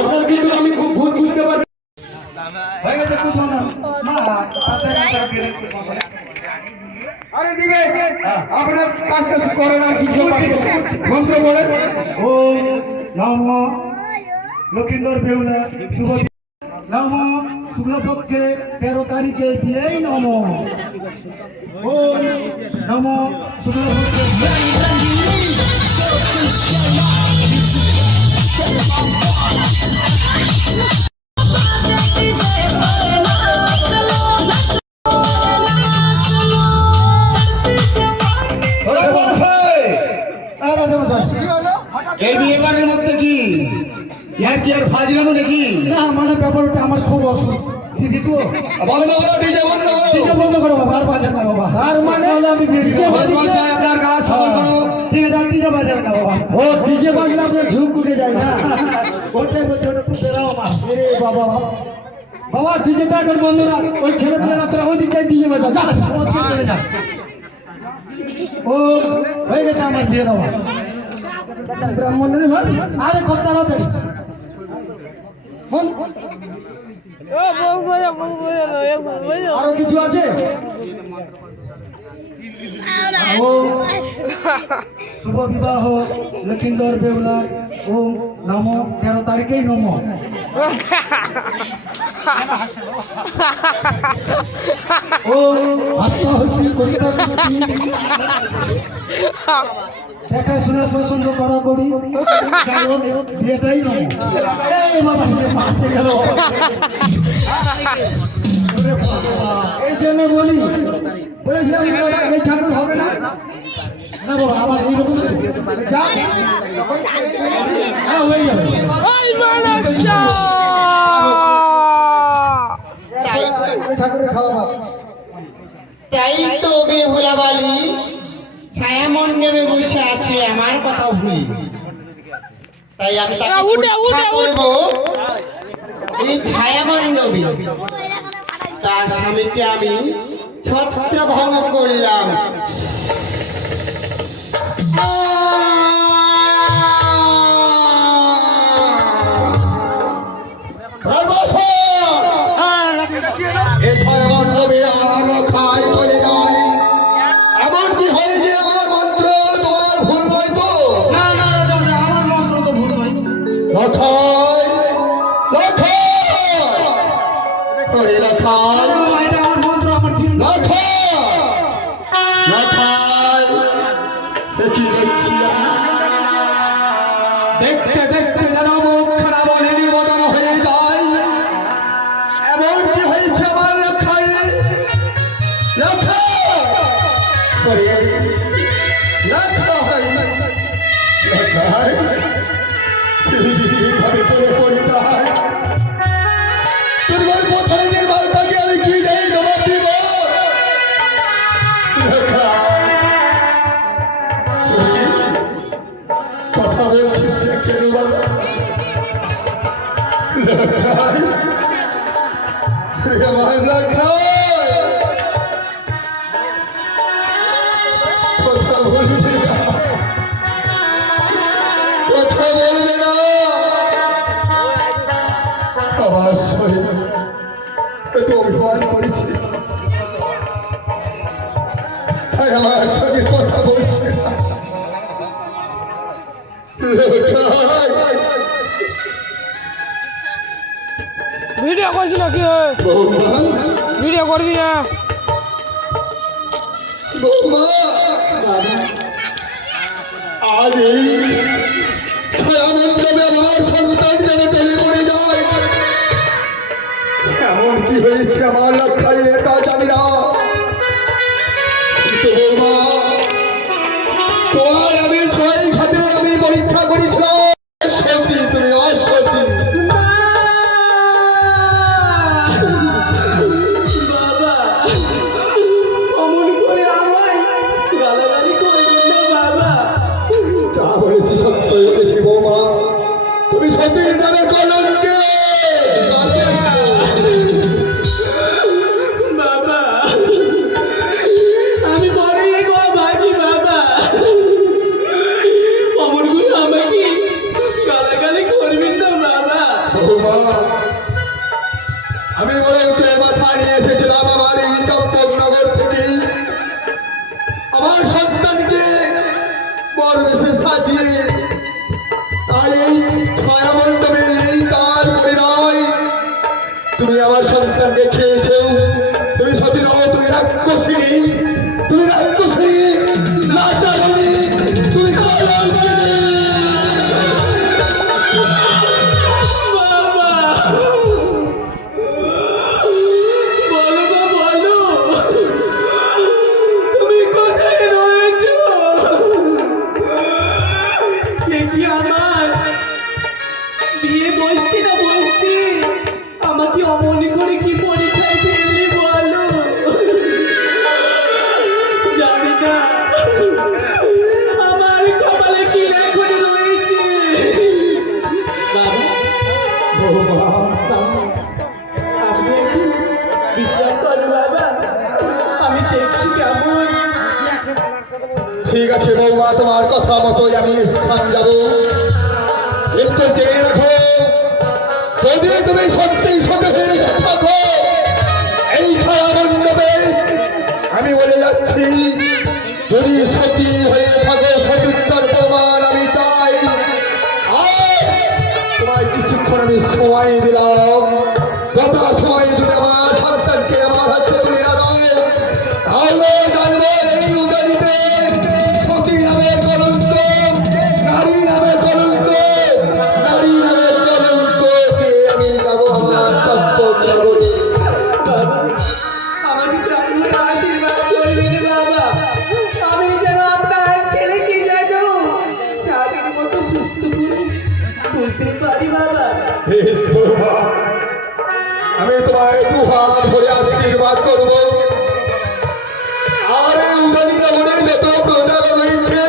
আপনার কিন্তু আমি খুব ভুল বুঝতে পারছি। হয়ে গেছে খুব মনে আরে দিবে আপনার কাজটা করে না কিছু মন্ত্র বলে ও নম লক্ষিন্দর বেহুলা শুভ নম শুক্লপক্ষে 13 তারিখে দিয়েই নম ও নম শুক্লপক্ষে এই বিয়েবারের মধ্যে কি আর ফাজলামো নাকি? না মানে ব্যাপারটা আমার খুব অসুবিধা দিদি তো বন্ধ করো ডিজে বন্ধ করো বাবা আর বাজাও না বাবা আর মানে আমি ডিজে বাজাচ্ছি আপনার কাজ সফল করো ঠিক আছে ডিজে বাজাও না বাবা ও ডিজে বাজলে আপনার ঝুঁক উঠে যায় না ওটাই বলছে ওটা খুব বেরাও মা আরে বাবা বাবা ডিজেটা এখন বন্ধ রাখ ওই ছেলে পেলে না তোরা ওই দিকটাই ডিজে বাজা যা ওদিকে চলে যা ও হয়ে গেছে আমার বিয়ে দেওয়া ব্রাহ্মণের ভাই আরে কত তাড়াতাড়ি আরো কিছু আছে শুভ বিবাহ লক্ষিন্দর বেহুলা ওম নম 13 তারিখেই নম ও আস্থা হয়েছি দেখাশোনা পছন্দ করা করি বিয়েটাই নয় এই জন্য বলি বলেছিলাম এই ঠাকুর হবে না না বাবা আমার এইরকম হয়ে যাবে ঠাকুরের খাওয়া তাই তো বেহুলা বালি ছায়া মণ্ডপে বসে আছে আমার কথা ভুলি তাই আমি তাকে করব এই ছায়া মণ্ডপে তার স্বামীকে আমি ছত্র ভঙ্গ করলাম দেখতে দেখতে যেন মুখ খারাপ নিবদন হয়ে যায় এমন কি হয়েছে আমার লক্ষ্যে এইভাবে তোরে পড়ে যায় তোর কোথায় নির্মাণ থাকে আমি কি যাই জবাব দিব কথা বলছিস কেন বাবা আমার কথা বলবি না কথা বলবি না আমার শরীর এত অভিমান করেছিস তাই আমার সঙ্গে কথা বলছে ভিডিও করছি না কি ভিডিও করবি না আজ এই ছায়ামণ্ডপে আমার সন্তান যেন চলে পড়ে যায় এমন কি হয়েছে আমার লক্ষ্যে এটা জানি না কিন্তু বৌমা তোমার আমি 6 ঘাটে আমি পরীক্ষা করেছিলাম তুমি অসতী তুমি সতীর নামে কলঙ্কে বাবা আমি পরে ভাবি বাবা অমন করে আমাকে গালাগালি করবি কি আমার বিয়ে বসতে না বসতে আমাকে অমনি করে কি পরীক্ষায় ফেললি বলো? জানি না আমার কপালে কি এখন রয়েছে। বাবা বৌমা আপনি একটু বিশ্বাস করো বাবা, আমি দেখছি কেমন। ঠিক আছে বৌমা, তোমার কথা মতোই আমি স্থান যাব, কিন্তু জেনে রাখো যদি তুমি সত্যি সত্যি হয়ে থাকো এই ছায়া মণ্ডপে, আমি বলে যাচ্ছি যদি সত্যি হয়ে থাকো সত্যিকার প্রমাণ আমি চাই। আর তোমায় কিছুক্ষণ আমি সময় দিলাম, যত সময় যদি আমার সন্তানকে আমার হাতে তুলে না দাও তাহলে জানবে এই উদারিতে সতী নামের কলঙ্ক, নারী নামের কলঙ্ক, নারী নামের কলঙ্ককে আমি যাব আমার চম্পক নগরে। বাবা আমাকে প্রাণময় আশীর্বাদ করবেন বাবা, আমি যেন আপনার ছেলেকে যেন স্বামীর মতো সুস্থ করে তুলতে পারি বাবা। বেশ বৌমা, আমি তোমায় দু হাত ভরে আশীর্বাদ করব। আর এই উদানি নগরে যত প্রজা রয়েছে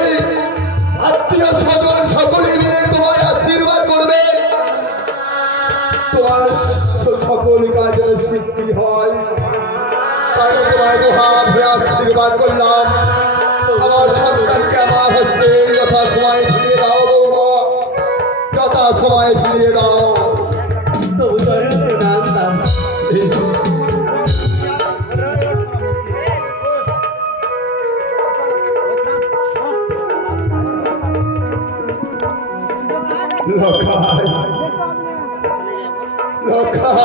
আত্মীয় স্বজন সকলে মিলে তোমায় আশীর্বাদ করবে, তোমার সকল কাজের সৃষ্টি হয়। তাই তোমায় দু হাত ভরে আশীর্বাদ করলাম। আমার সন্তানকে আমার হস্তে যথা সময় ফিরিয়ে দাও বৌমা, যথা সময় ফিরিয়ে দাও। তবু চরণ প্রণাম বাবা। লখাই লখাই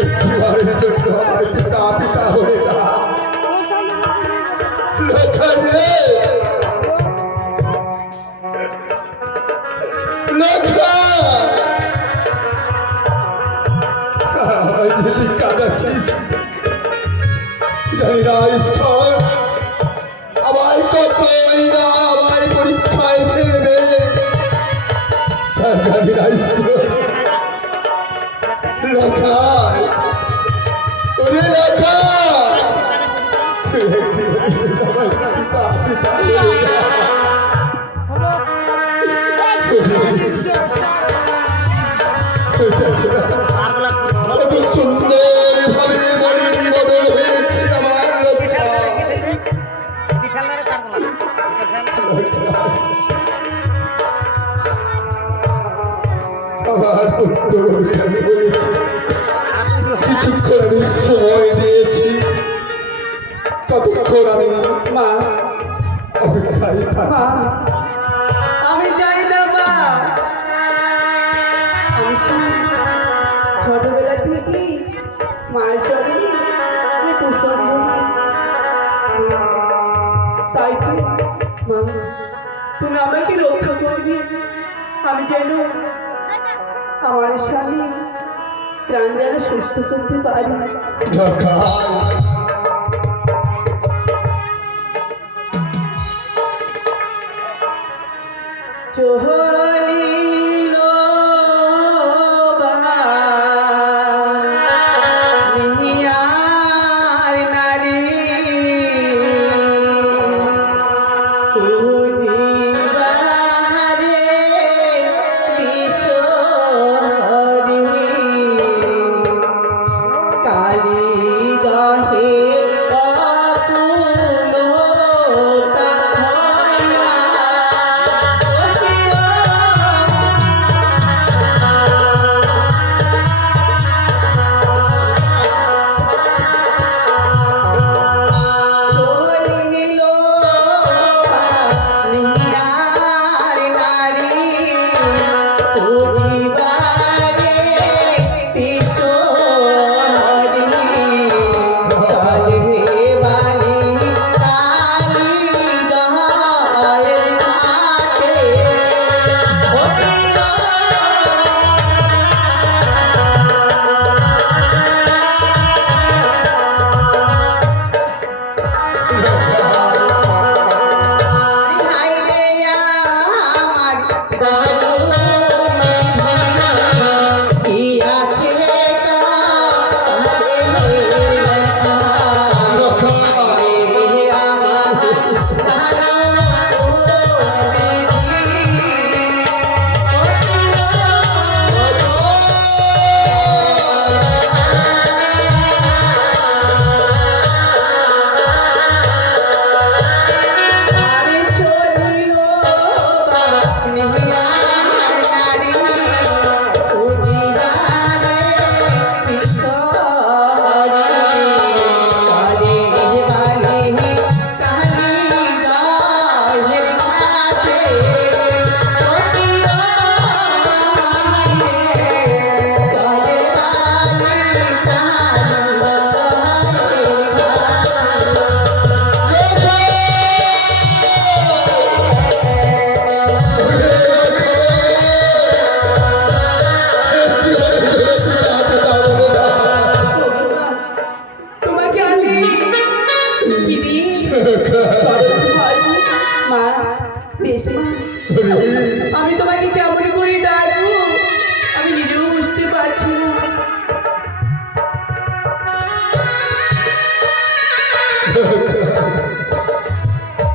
একটিবারের জন্য আমায় পিতা পিতা বলে না। লখাই রে লখাই, আমায় যদি কাঁদাচ্ছিস জানি না ঈশ্বর আমায় কতই না আমায় পরীক্ষায় ফেলবে, তা জানি না ঈশ্বর। লখাই ওরে লখাই, আমায় পিতা পিতা বলে না। কত সুন্দর ভাবে মনের বদল হয়েছে আমার লখাই। আমার পুত্রকে আমি বলেছি কিছুক্ষণ আমি সময় দিয়েছি, ততক্ষণ আমি মা অপেক্ষায় থাকি। মা আমি জানি না মা, আমি সেই ছোটবেলা থেকে মায়ের চরণে আমি পুষ্পাঞ্জলি দিই। তাই তো মা তুমি আমাকে রক্ষা করবে, আমি যেন আমার স্বামী প্রাণ যেন সুস্থ করতে পারি। লখাই চলিল বাহিয়ার নারী খুঁজিবারে বিশ্বহরি কালী দহে অকুল আমি তোমাকে কেমন করে ডাকবো আমি নিজেও বুঝতে পারছি না।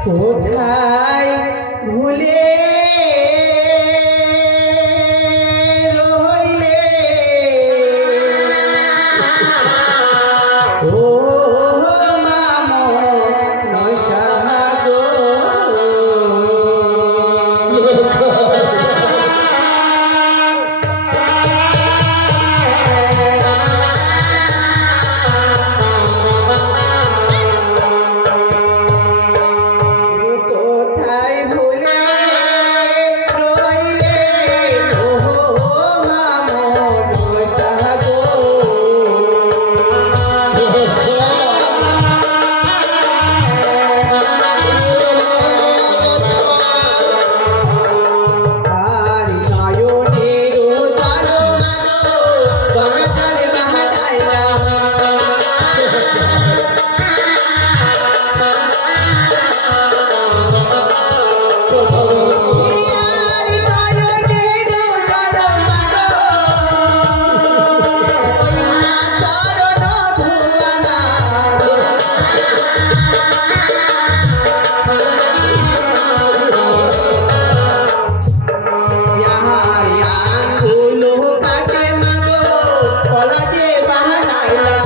কোথায় ভুলে রইলে ও মামো নশাগো কোথায় ভুলে রইলে ও মামো নশাগো আর নয়নের জলো বাগান বাহানাইলা আর নয়নের জলো না চরণ ধুয়ানা আঙ্গুলো কাটে মাগো কলা যে বাহানাইলা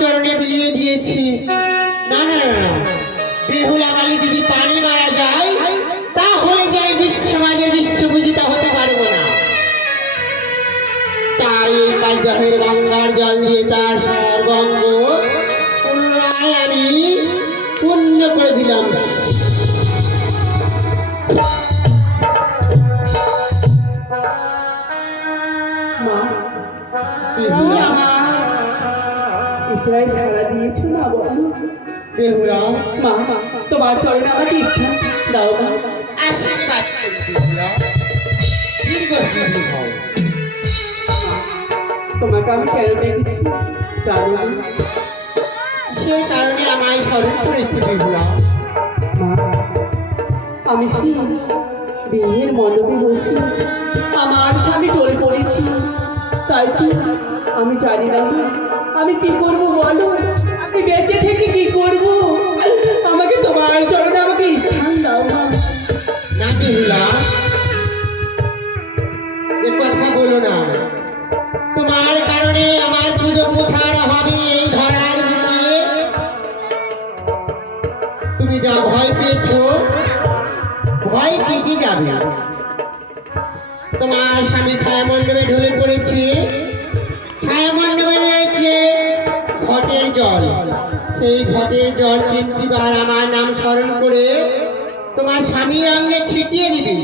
চরণে বিলিয়ে দিয়েছি। না না না না, বেহুলা কালী যদি পানি মারা যায় তাহলে যাই বিশ্বমাজের বিশ্বপূজিতা হতে পারবো না। তাই এই কালদহের গঙ্গার জল দিয়ে তার সর্বঙ্গ পুনরায় আমি পূর্ণ করে দিলাম। মা তুমি আমার ইসরায়েল সারা দিয়েছো না বলো? বেহুলা, মা তোমার চরণে আমাকে স্থান দাও মা। আশীর্বাদ করি বেহুলা, দীর্ঘজীবী হও। তোমাকে আমি কেন দেখেছি জানো না? সে কারণে আমায় স্মরণ করেছে বেহুলা। মা আমি সেই বিয়ের মণ্ডপে বসে আমার স্বামী চলে পড়েছি, তাই তো আমি জানি না আমি কি করব বলো? আমি বেঁচে থেকে কি করব? আমাকে তোমার চরণে আমাকে স্থান দাও মা। না বেহুলা, এ কথা বলো না। তোমার কারণে আমার পুজো পোছার হবে এই ধরার বুকে। তুমি যা ভয় পেয়েছো ভয় কেটে যাবে। তোমার স্বামী ছায়া মণ্ডপে ঢলে পড়েছে। ছায়া মণ্ডপে রয়েছে ঘটের জল। সেই ঘটের জল 3টি বার আমার নাম স্মরণ করে তোমার স্বামীর অঙ্গে ছিটিয়ে দিবি,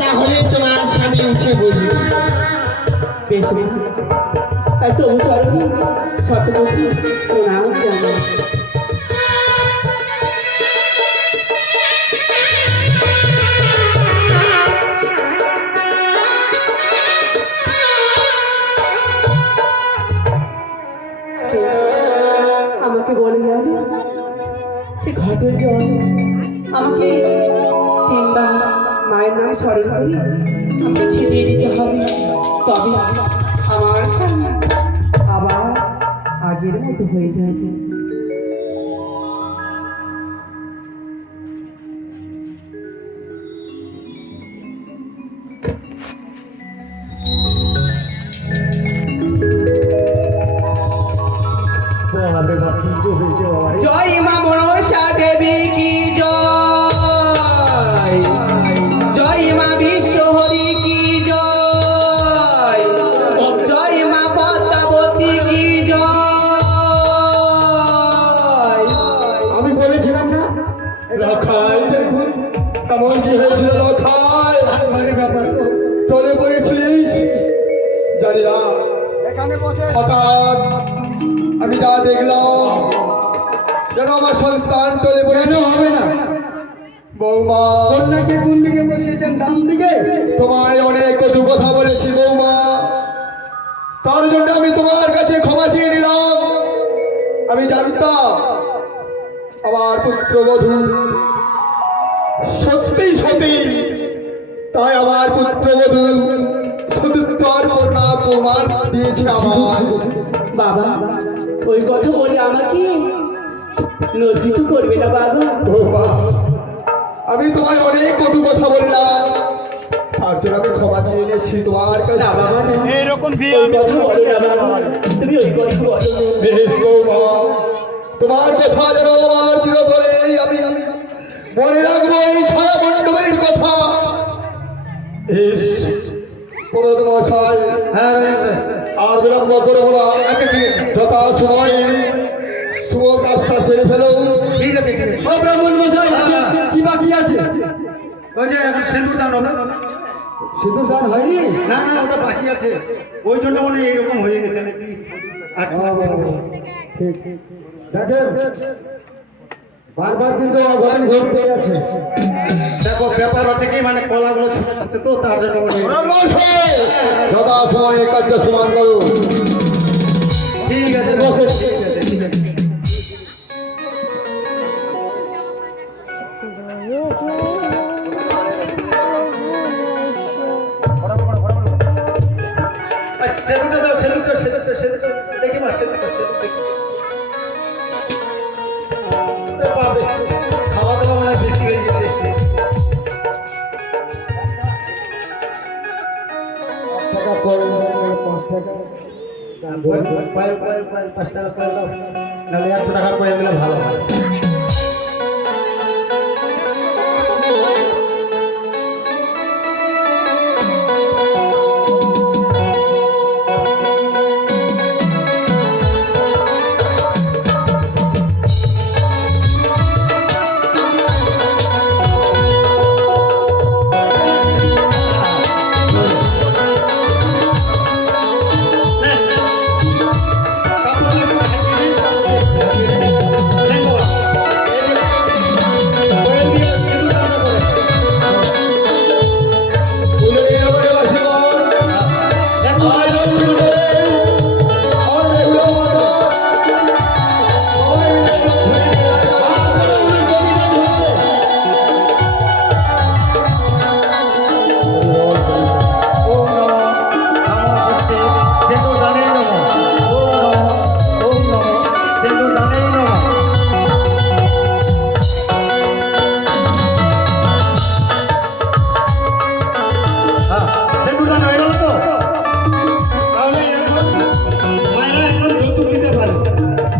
তাহলে তোমার স্বামী উঠে বসবে। বেশ বেশ, তাই তবু চরণে শতকোটি প্রণাম জানাই। আমাকে বলে গেল সে ঘটের জল আমাকে 3বার মায়ের নাম স্মরণ করে আমাকে ছিটিয়ে দিতে হবে, তবে আমার স্বামী আবার আগের মতো হয়ে যাবে। জয় মা মনসা দেবী কি জয়, জয় মা বিশ্বহরি কি জয়, জয় মা পদ্মাবতী কি জয়। আমি বলেছিলাম না রাখাই এমন কি হয়েছিল রাখাই? টলে পড়েছিলিস জানি না, হঠাৎ আমি যা দেখলাম যেন আমার সন্তান টলে পড়ে হবে না। বৌমা কন্যাকে কোন দিকে বসেছেন? ডান দিকে। তোমায় অনেক কটু কথা বলেছি বৌমা, তার জন্য আমি তোমার কাছে ক্ষমা চেয়ে নিলাম। আমি জানতাম আমার পুত্রবধূ সত্যি সত্যি, তাই আমার পুত্রবধূ শুধু তোর প্রমাণ দিয়েছে আমার। বাবা ওই কথা বলে আমাকে লজ্জিত করবে না বাবা। বৌমা, আমি তোমায় অনেক কটু কথা বললাম, তার জন্য আমি ক্ষমা চেয়ে নিয়েছি তোমার কাছে। না বাবা না, এইরকম বিয়ে ওই আমি কথা বলো না বাবা, তুমি ওই কথা বলো না। বেশ বৌমা, তোমার কথা যেন আমার চিরতরে আমি মনে রাখবো, এই ছায়া মণ্ডপের কথা। ইস প্রদ মশাই, আর বিলম্ব করবো না। আচ্ছা ঠিক আছে, যথা সময় শুভ কাজটা সেরে ফেলো। ঠিক আছে ঠিক আছে। ও ব্রাহ্মণ মশাই, কি বাকি আছে? ওই যে এখন সিঁদুর দান হবে। সিঁদুর দান হয়নি? না না, ওটা বাকি আছে, ওই জন্য মনে হয় এইরকম হয়ে গেছে নাকি। ঠিক দেখেন, বারবার কিন্তু অঘটন ঘটতে আছে। দেখো ব্যাপার হচ্ছে কি, মানে কলাগুলো ছুটছে তো, তার জন্য যথা সময়ে কার্য সমান করো। ঠিক আছে বসে, ঠিক আছে ঠিক আছে। সেলুটা দাও, সেলুটা সেলুটা সেলুটা দেখি মা, সেলুটা সেলুটা খাওয়া দাওয়া মানে বেশি হয়ে গেছে। টাকা পরে 5 টাকা 5 টাকা কয়েল দাও, নাহলে 100 টাকার কয়েল দিলে ভালো হয়।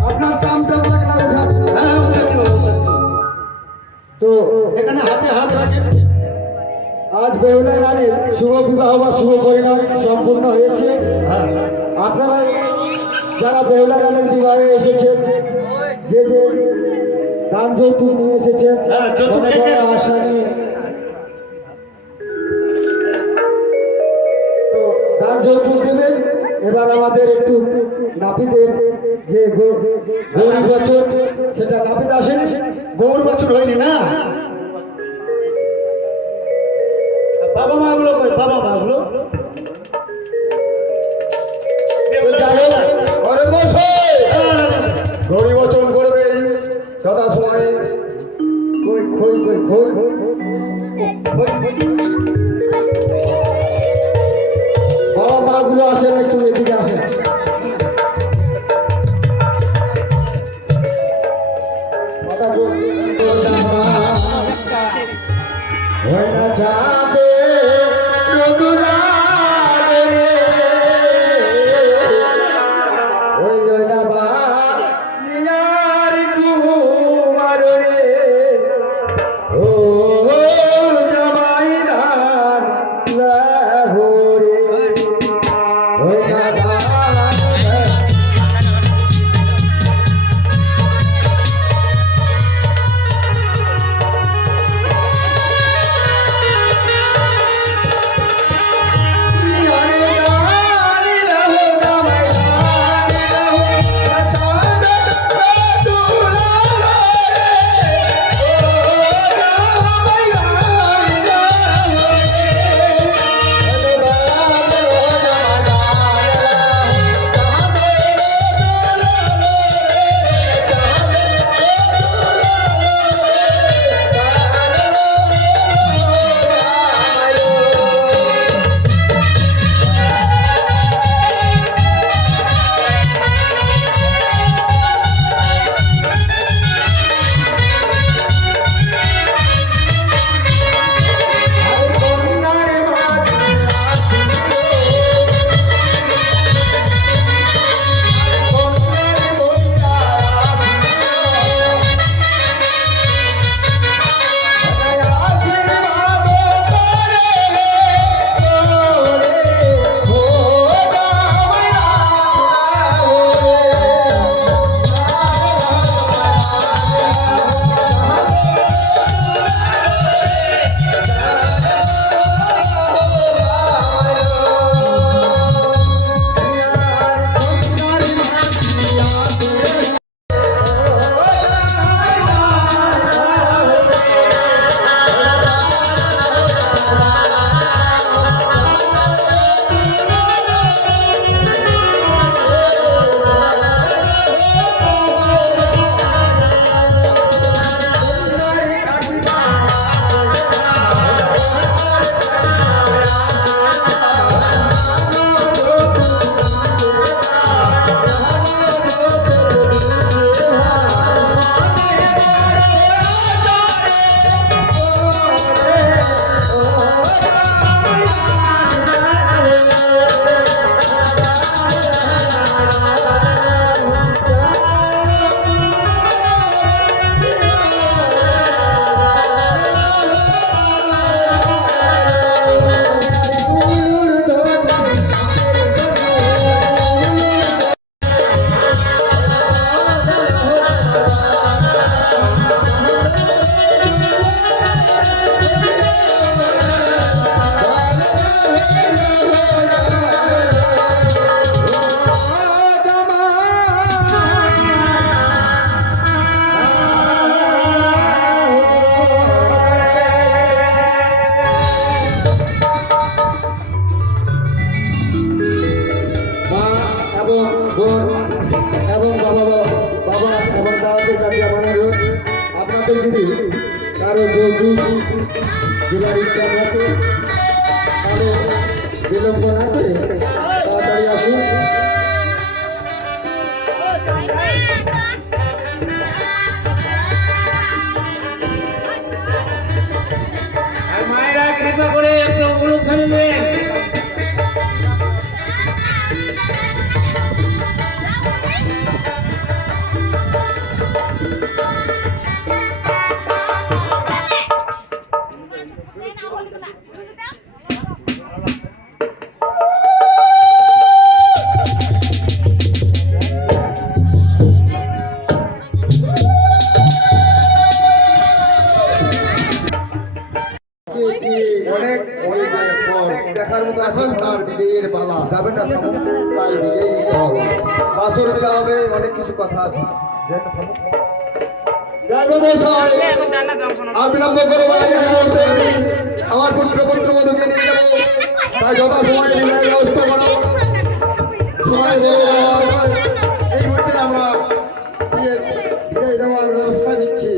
আপনার কামটা হ্যাঁ বুঝেছি বাবু। তো এখানে হাতে হাত রাখেন। আজ বেহুলা রানীর শুভ বিবাহ বা শুভ পরিণাম সম্পূর্ণ হয়েছে। আপনারা যারা বেহুলা রানীর বিবাহে এসেছেন, যে যে দান যৌতুক নিয়ে এসেছেন, মনে করে আশা নিয়ে, তো দান যৌতুক দেবেন। এবার আমাদের একটু নাপিতের যে গৌরী বছর, সেটা নাপিত আসেনি, গৌর বছর হয়নি না। বাবা মা গুলো কই, বাবা মা গুলো গৌরী বচন করবে যথা সময়। কই কই কই কই বাবা মা গুলো আসেন, একটু এদিকে আসেন। চাঁদে ওই জয়না বা নীলার কুমার রে কারো যৌতুক দেবার ইচ্ছা থাকে তাহলে বিলম্ব না করে তাড়াতাড়ি আসুন। আর মায়েরা কৃপা করে একটু উলুধ্বনি দেন। অনেক অনেক দেখার মতো এখন তার বিজয়ের পালা যাবে না, তাই বিজয় দিতে হবে, বাসর দেওয়া হবে, অনেক কিছু কথা আছে। আর বিলম্ব করবো না, আমার পুত্র পুত্রবধূকে নিয়ে যাবো, তাই যথা সময় বিজয়ের ব্যবস্থা করো। সময় এই মুহূর্তে আমরা বিজয় দেওয়ার ব্যবস্থা নিচ্ছি।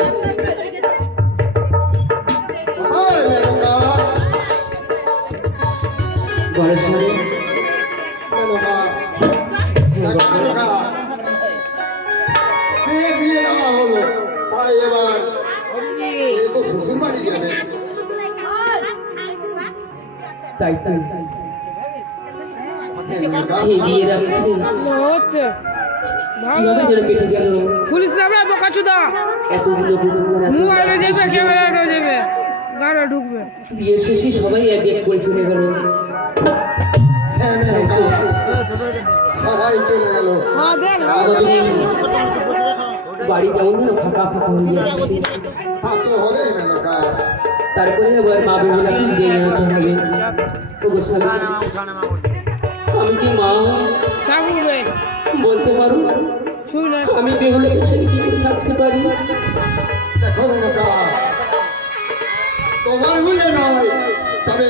বিয়ে দেওয়া হলো, তাই এবার তো শ্বশুর বাড়ি যাবে। তাই তাই এই বিয়ের আগে হচ্ছে ভালো কিভাবে যেন কেটে গেল পুলিশ যাবে বোকাচুদা এতগুলো মোবাইলে যাবে ক্যামেরাটা যাবে গাড়ি ঢুকবে বিয়ে শেষে সবাই এক এক করে চলে গেল। হ্যাঁ মেনকা, সবাই চলে গেল। হ্যাঁ দেখ বাড়ি যাও না, ফাঁকা ফাঁকা হয়ে যাচ্ছে। থাকতে হবে মেনকা। তারপরে আবার মা বেহুলাকে বিদায় জানাতে হবে। ওগো স্বামী, আমি কি মা থাকবে বলতে পারো? শুই না আমি বেহুলাকে ছেড়ে কি করে থাকতে পারি? দেখো মেনকা, তোমার ভুলে নয়, তবে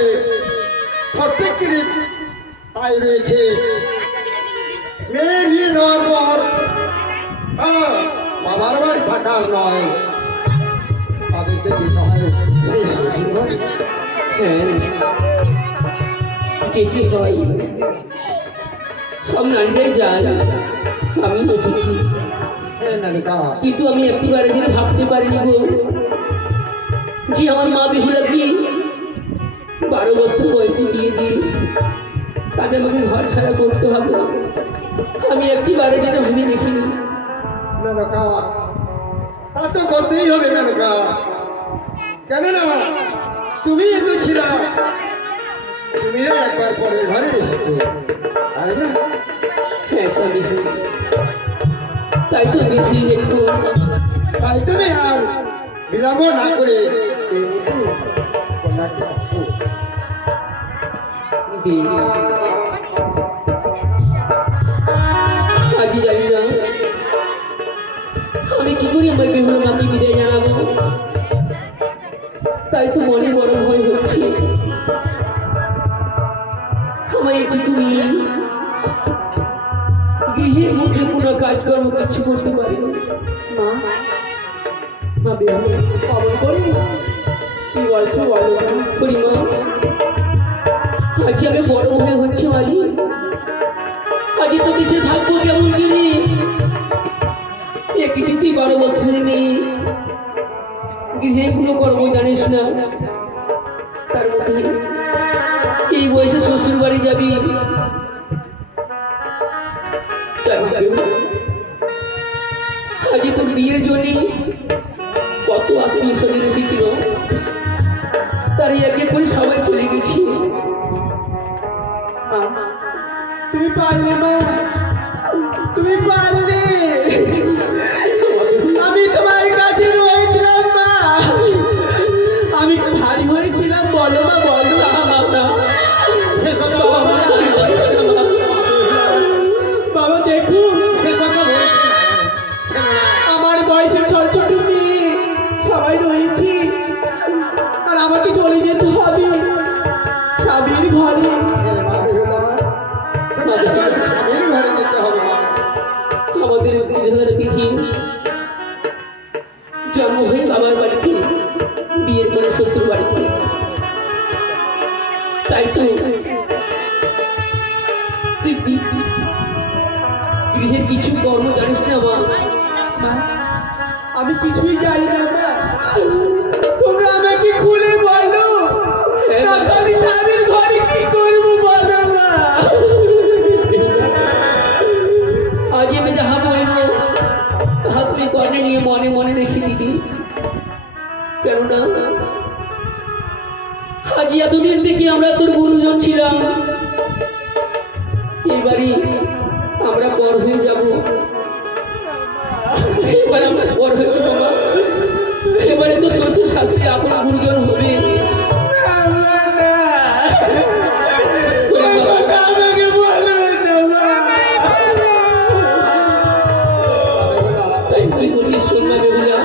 প্রত্যেকেরই তাই রয়েছে। মেয়ে নিয়ে নেওয়ার পর বাবার বাড়ি থাকার নয়, তাদেরকে দিতে হয় সেই শ্বশুর বাড়ি। হ্যাঁ, যেতে হয়, সব নানটাই যায়, আমি এসেছি। হ্যাঁ মেনকা, কিন্তু আমি একটিবারে যেন ভাবতে পারিনি গো, যে আমার মা বেহুলাকে 12 বছর বয়সে বিয়ে দিয়ে তাকে আমাকে ঘর ছাড়া করতে হবে, আমি একটিবারে যেন ভেবে দেখিনি। মেনকা, তা তো করতেই হবে মেনকা, কেননা তুমি তো ছিলা, তুমিও একবার পরের ঘরে এসেছো, তাই না? হ্যাঁ স্বামী, তাই তো গেছি একটু। তাই তুমি আর বিলম্ব না করে এই মুহূর্তে কন্যাকে ডাকো। আজই জানি না আমি কি করে আমার বেহুলা মাকে বিদায় জানাবো, তাই তো মনে বড় ভয় হচ্ছে। আমার একটু তুমি গৃহের মধ্যে কোনো কাজকর্ম কিছু করতে পারি না। মা, মা বেহুলা পাবন করবো, কি বলছো বলো করি মা। আজ আমি বড় ভয় হচ্ছে মাঝি, আজ তো কিছু থাকবো কেমন করে? একই দিদি 12 বছর নেই, গৃহে কোনো কর্ম জানিস না, তার মধ্যে এই বয়সে শ্বশুর বাড়ি যাবি। আজ তোর বিয়ের জন্য কত আত্মীয় স্বজন এসেছিল, তার এক এক করে সবাই চলে গেছি। তুমি পারলে মা, তুমি পারলে, আমি তোমার কাছে রয়েছিলাম মা, আমি ভারী হয়েছিলাম, বলো মা বলো। সে কথা বলতে না, বাবা দেখুন, সে কথা বলতে না, কেননা আমার বয়সের ছোট ছোট মেয়ে সবাই রয়েছি, আর আমাকে চলে যেতে হবে স্বামীর ঘরে। স্বামীর ঘরে যেতে হবে। আমাদের বিধবার বিধি জন্ম হয়ে বাবার বাড়িতে শ্বশুর বাড়ি। তাই তো তুই গৃহের কিছু কর্ম জানিস না মা? আমি কিছুই জানি না মা, তোমরা আমাকে খুলে বলো, না তো আমি স্বামীর ঘরে কি করবো বলো মা। আজ আমি যাহা বলবো তাহা তুমি কর্ণে নিয়ে মনে মনে রেখে দিবি, কেননা আজ এতদিন থেকে আমরা তোর গুরুজন ছিলাম, এবারই আমরা পর হয়ে যাব। এবার আমরা পর হয়ে যাবো মা। এবারে তো শ্বশুর শাশুড়ি আপন গুরুজন হবে। আমাকে বলো না মা। তাই তুই বলছিস শোন না বেহুলা,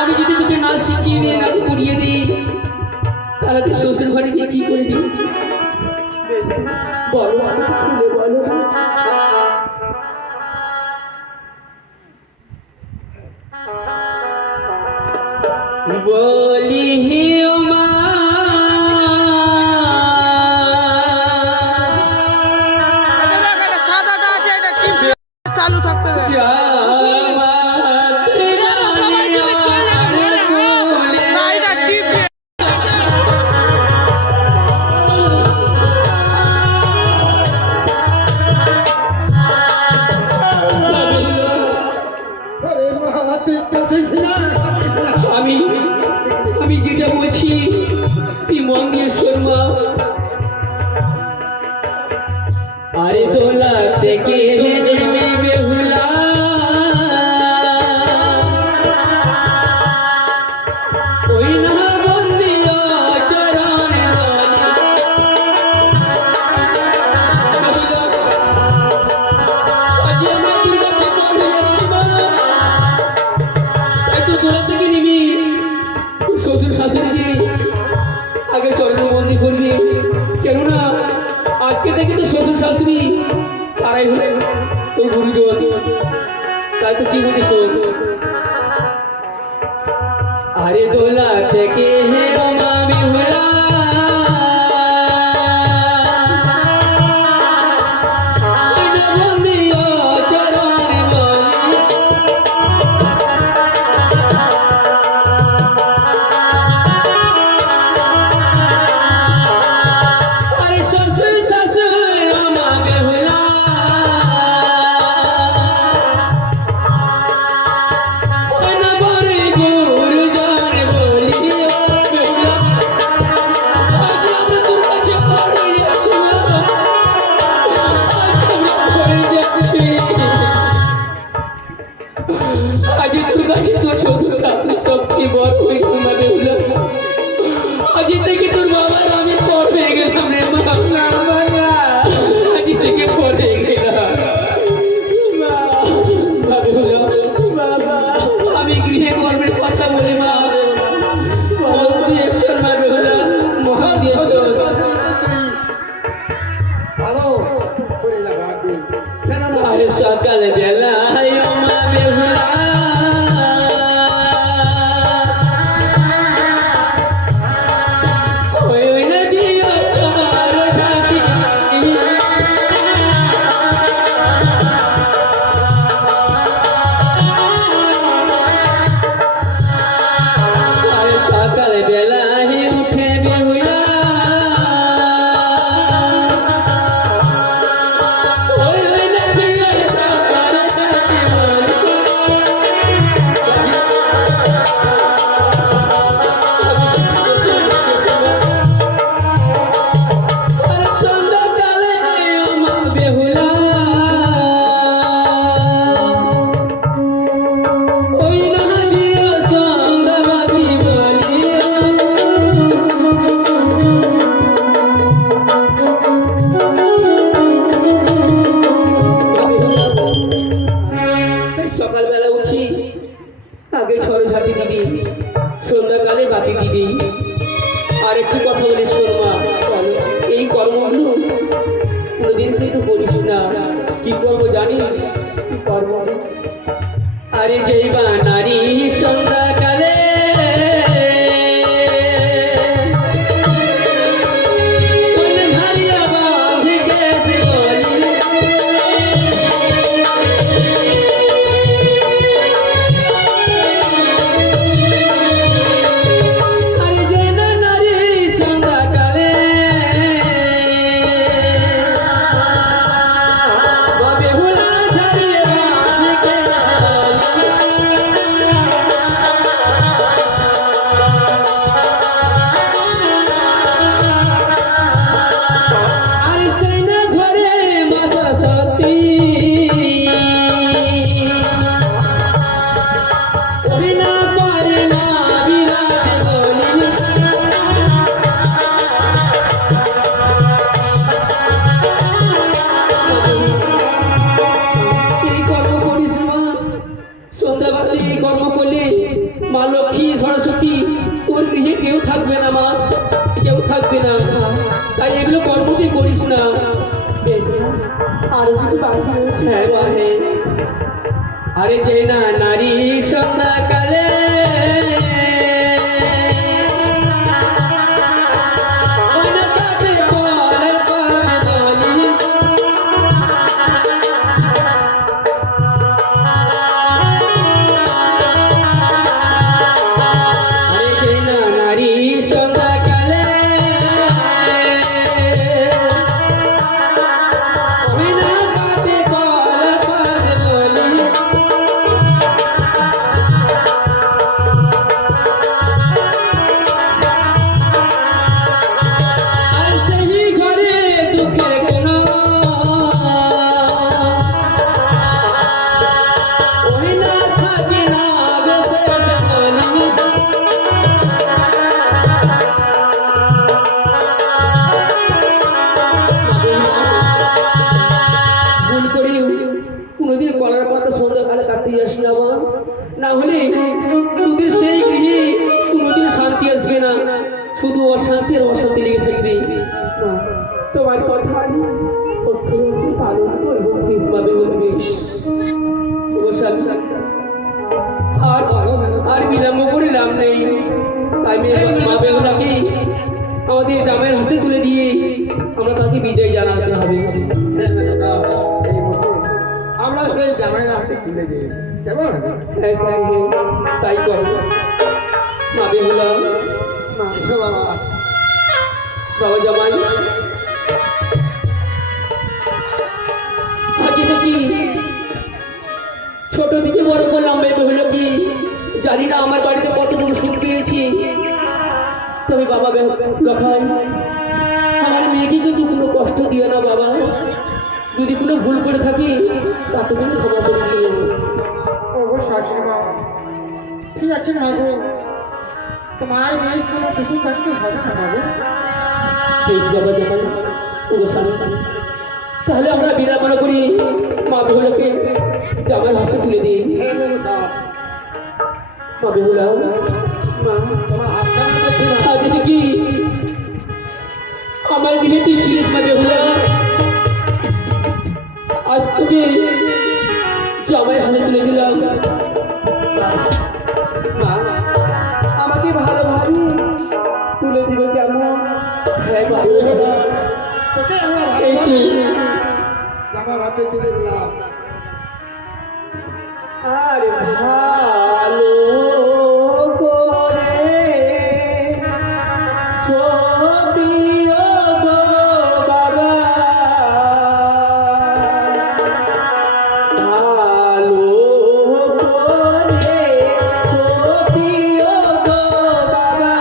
আমি যদি তোকে না শিখিয়ে দিয়ে না পড়িয়ে দিই তাহলে তুই শ্বশুর ঘরে গিয়ে কি করবি? বলো আমাকে খুলে বলো। বলি ও মা সাদাটা আছে, এটা টিপ চালু থাকতে দেয়। সবাই যদি চলে যাবে না, এটা টিপ আরে মা, তুই কাঁদিস না। আমি আমি যেটা বলছি তুই মন দিয়ে শোন মা। আরে দোলা থেকে নেমে বেহুলা ওই না বন্দিয়া চরণে বলি। আজ আমরা তোর কাছে পর হয়ে যাচ্ছি মা। তাই তো দোলা থেকে নেমে শ্বশুর শাশুড়িকে আগে চরণবন্দি করবি, কেননা আজকে থেকে তো শ্বশুর শাশুড়ি তারাই হলেন তোর গুরুজন। তাই তো কি বলিস? আরে দোলা থেকে হে মামি হলা বন্দিও চরণে বলি। আরে শ্বশুর শাশুড়ি আমার বেহুলা বড় গুরুজন বলি বেহুলা। আজ আমি তোর কাছে পর হয়ে যাচ্ছি বাবা, আজ আমরা পড়ে যাচ্ছি। আজ তোর কাছে তোর শ্বশুর শাশুড়ি সবচেয়ে বড় হয়ে গেল না বেহুলা। আজ থেকে তোর বাবার আমি পর হয়ে গেলাম রে মা। আজ থেকে পর হয়ে গেলাম বেহুলা। আমি গৃহে কর্মের কথা বলে মা মহাদেশ্বর মা বেহুলা মহাদেশ্বর। ভালো করে লাগাবি। কেননা আরে সকালে বেলায় ও মা বেহুলা ওই নদীও চর ঝাঁকি। আরে সকালে বেলায় উঠে বেহুলা ওই নদীও চর ঝাঁকি বলি। আরে সন্ধ্যাকালে আমার বেহুলা ওই নদীও সন্ধ্যাবাতি বলি। সকালবেলা উঠি আগে ঝাঁটি দিবি, সন্ধ্যাকালে বাতি দিবি। আর একটু কথা বলে শোন মা, এই কর্মগুলো কোনোদিন কিন্তু করিস না। কি করবো জানিস? কি কর্ম? আরে যেই বা নারী সন্ধ্যাকালে বাঁধলে এই কর্ম করলে মা লক্ষ্মী সরস্বতী তোর গৃহে কেউ থাকবে না মা, কেউ থাকবে না। তাই এগুলো কর্ম তুই করিস না। বেশ মা, আরো কিছু বাকি রয়েছে। হ্যাঁ মা হ্যাঁ। আরে যে না নারী সন্ধ্যাকালে অনেকাকে বলে পাগলি। আরে যে না নারী সন্ধ্যাকালে অনেকাকে বলে পাগলি। আর সেই ঘরে দুঃখের কোনা ওই না থাকে না বেশের জননী। ভুল করে কোনোদিন কলার পাতা সন্ধ্যাকালে কাটতে যাস না আমার, না হলে তোদের সেই গৃহে কোনোদিন শান্তি আসবে না, শুধু অশান্তি আর অশান্তি লেগে থাকবে। মা, তোমার কথা আমি অক্ষরে পালন করবো। বেশ পাবে বেশ। আর আর বিলম্ব করে লাভ নেই। তাই মা বেহুলাকে আমাদের জামাইয়ের হাতে তুলে দিয়ে আমরা তাকে বিদায় জানাতে হবে। হ্যাঁ মেনকা, এই বসে আমরা সেই জামাইয়ের হাতে তুলে দিই, কেমন? হ্যাঁ স্যার, হ্যাঁ, তাই কর মা বেহুলা। এসো বাবা। বাবা জামাই থাকি থাকি ছোট থেকে বড় করলাম মেয়ে হলো কি জানি না আমার বাড়িতে কতটুকু সুখ পেয়েছি। তবে বাবা লখাই আমার মেয়েকে কিন্তু কোনো কষ্ট দিও না বাবা। যদি কোনো ভুল করে থাকি তাকে তুমি ক্ষমা করে দিও। ওগো শাশুড়িমা, ঠিক আছে মাগো, তোমার মেয়ের কোনো কিছু কষ্ট হবে না মাগো। বেশ বাবা জামাই, ওগো স্বামী স্বামী, তাহলে আমরা বিড়ম্বনা করি মা বেহুলাকে জামাইয়ের হাতে তুলে দিই। হ্যাঁ মেনকা, মা বেহুলা, তোমার হাতখানা দেখি না। আগে থেকে আমার গৃহে তুই ছিলিস মা বেহুলা, আজ তোকে জামাইয়ের হাতে তুলে দিলাম। মা, আমাকে ভালোভাবে তুলে দিবে কেমন? হ্যাঁ মা বেহুলা, তোকে আমরা এই ভালোভাবে তো জামার হাতে তুলে দিলাম। আরে ভালো করে ছবিও গো বাবা, ভালো করে ছবিও গো বাবা।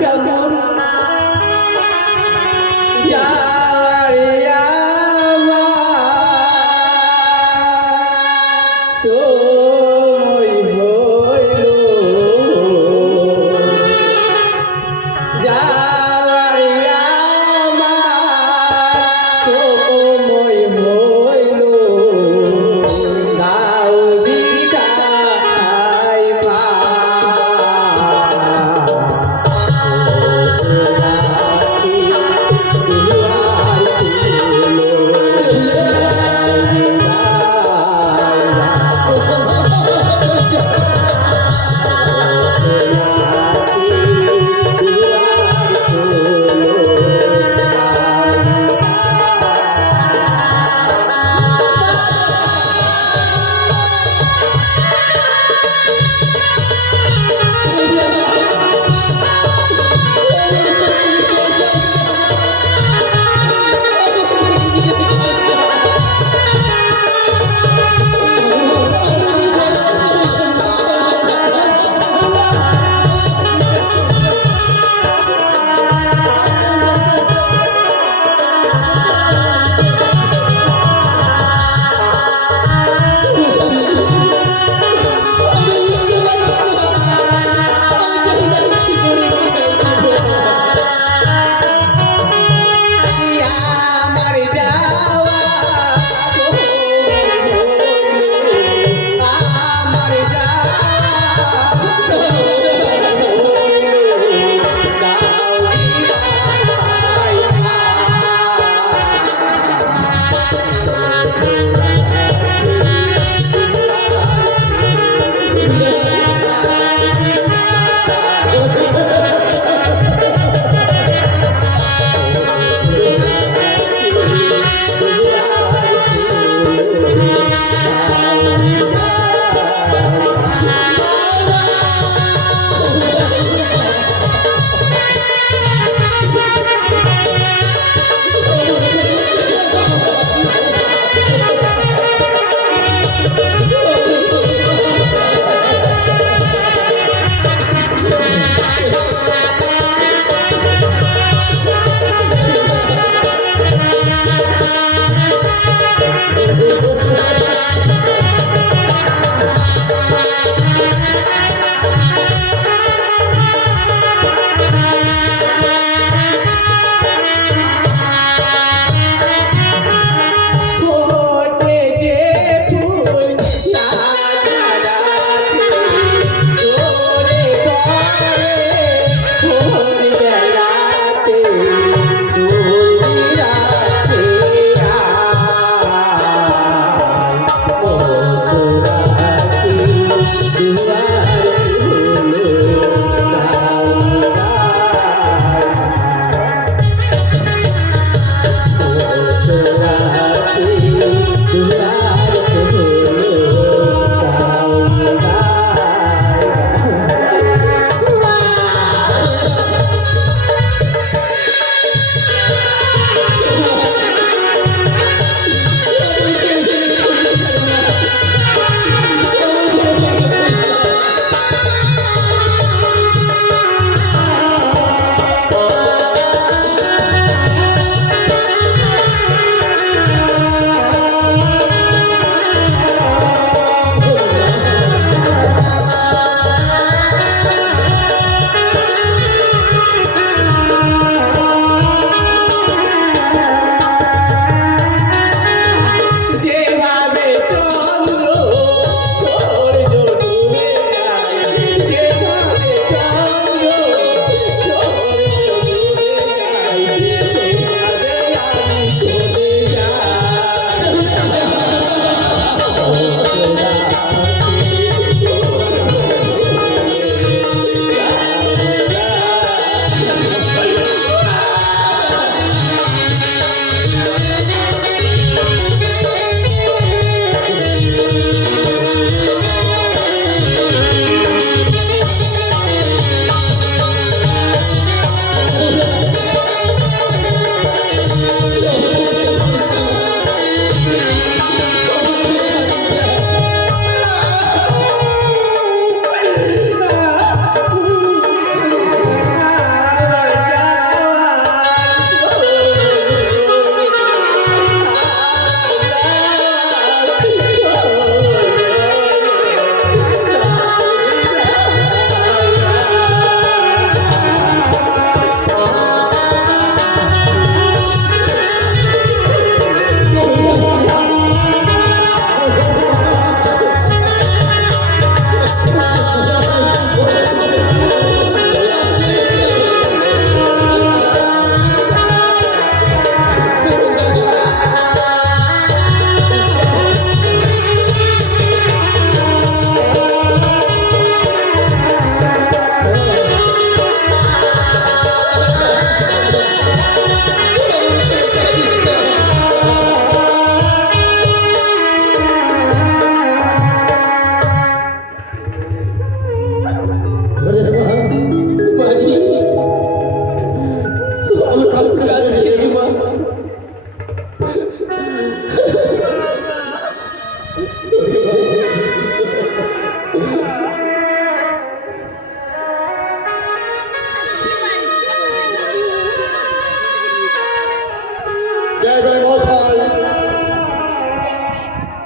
কেমন যারে আমার সময় হইল যারে আমার সময় হইল দাও বিদায় মা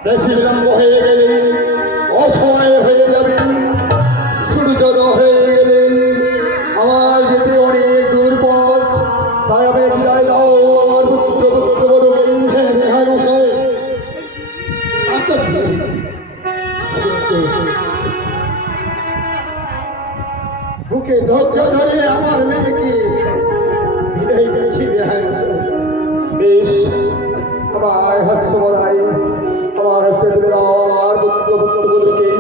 বেশি বিলম্ব হয়ে গেলে অসময়ে হয়ে যাবে। সূর্যোদয় হয়ে গেলে আমার যেতে অনেক দূর পথ, তাই আমি বিদায় দাও আমার পুত্রবধূকে। হ্যাঁ মশাই, আচ্ছা ঠিক। বুকে ধৈর্য ধরে আমার মেয়েকে বিদায় দিয়েছি বিহার মশাই। বেশ, আমার হাস্যবধাই আমার হস্তে তুলে দাও আমার পুত্রবধূকে।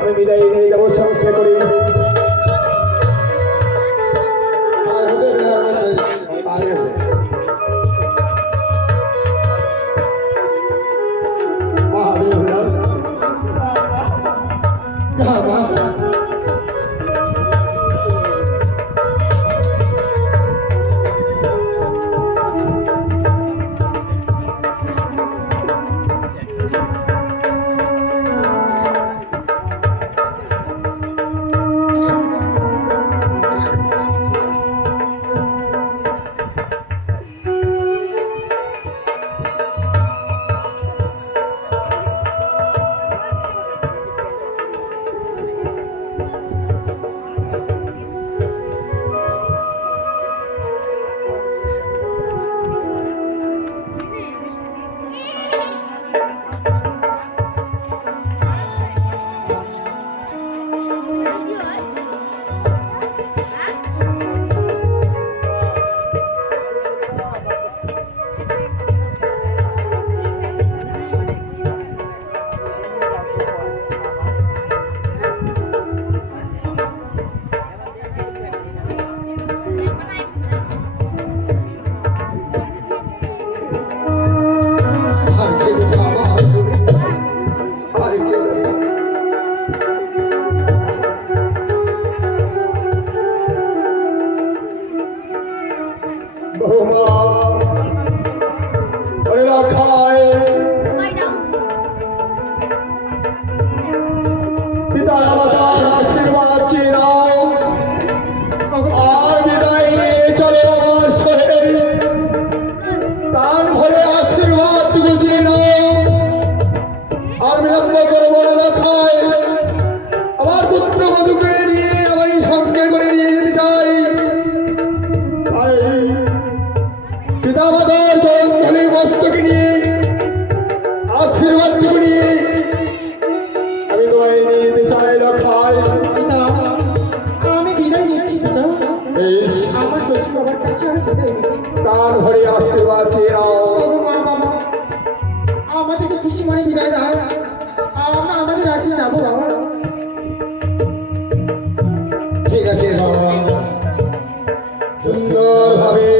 আমি বিদায় নিয়ে যাবো সংশয় করে। আয় হবে বিহার মশাই, আয় হবে। মা বেহুলা, যা মা। প্রাণ ভরে আশীর্বাদ চেয়ে নাও। আমাদেরকে খুশি মনে বিদায় দাও, আমরা আমাদের রাজ্যে যাবো বাবা। ঠিক আছে বাবা, সুন্দরভাবে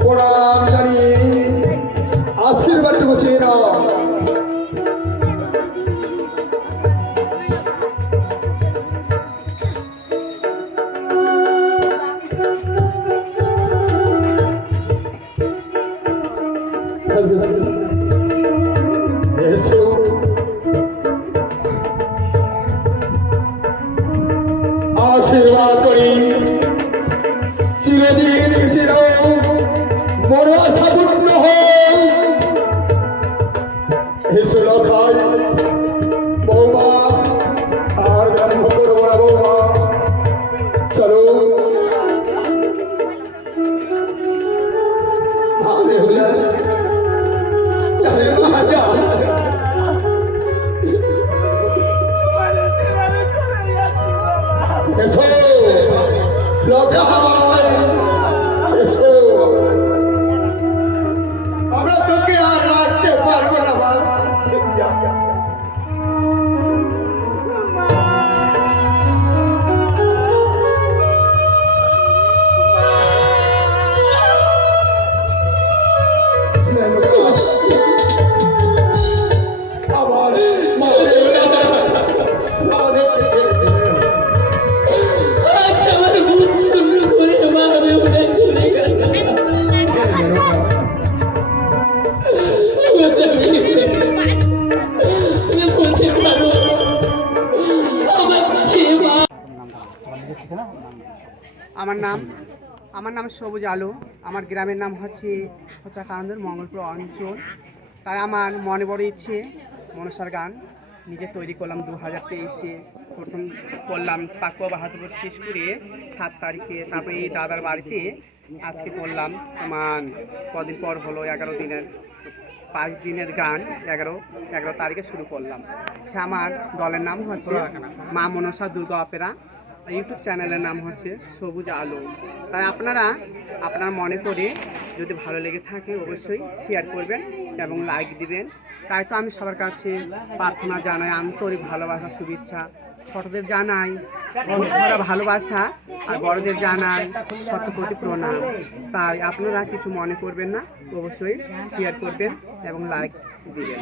প্রণাম জানিয়ে আশীর্বাদটুকু চেয়ে নাও। এসো, আশীর্বাদ করি চিরদিন চির বড় আশা পূর্ণ হোক। এসো লখাই বৌমা, আর ব্রহ্ম করবো না বৌমা, চলো। ভাবে হলে এসো লখাই, এসো। আমরা তোকে আর রাখতে পারবো না বাবা। আজ আমার বুক শূন্য করে মা বেহুলা চলে গেল। তুমি বলতে পারো আমার ছেলে মা। আমার নাম সবুজ আলো। আমার গ্রামের নাম হচ্ছে কানন্দর মঙ্গলপুর অঞ্চল। তাই আমার মনে বড় ইচ্ছে মনসার গান নিজে তৈরি করলাম 2023-এ। প্রথম করলাম পাকুয়া বাহাদুর শেষ করে 7 তারিখে, তারপরে এই দাদার বাড়িতে আজকে করলাম। আমার কদিন পর হলো 11 দিনের 5 দিনের গান 11 তারিখে শুরু করলাম। সে আমার দলের নাম হচ্ছে মা মনসা দুর্গা অপেরা, ইউটিউব চ্যানেলের নাম হচ্ছে সবুজ আলো। তাই আপনারা আপনার মনে করে যদি ভালো লেগে থাকে অবশ্যই শেয়ার করবেন এবং লাইক দিবেন। তাই তো আমি সবার কাছে প্রার্থনা জানাই, আন্তরিক ভালোবাসা শুভেচ্ছা। ছোটদের জানাই ভরা ভালোবাসা, আর বড়দের জানাই শতকোটি প্রণাম। তাই আপনারা কিছু মনে করবেন না, অবশ্যই শেয়ার করবেন এবং লাইক দিবেন।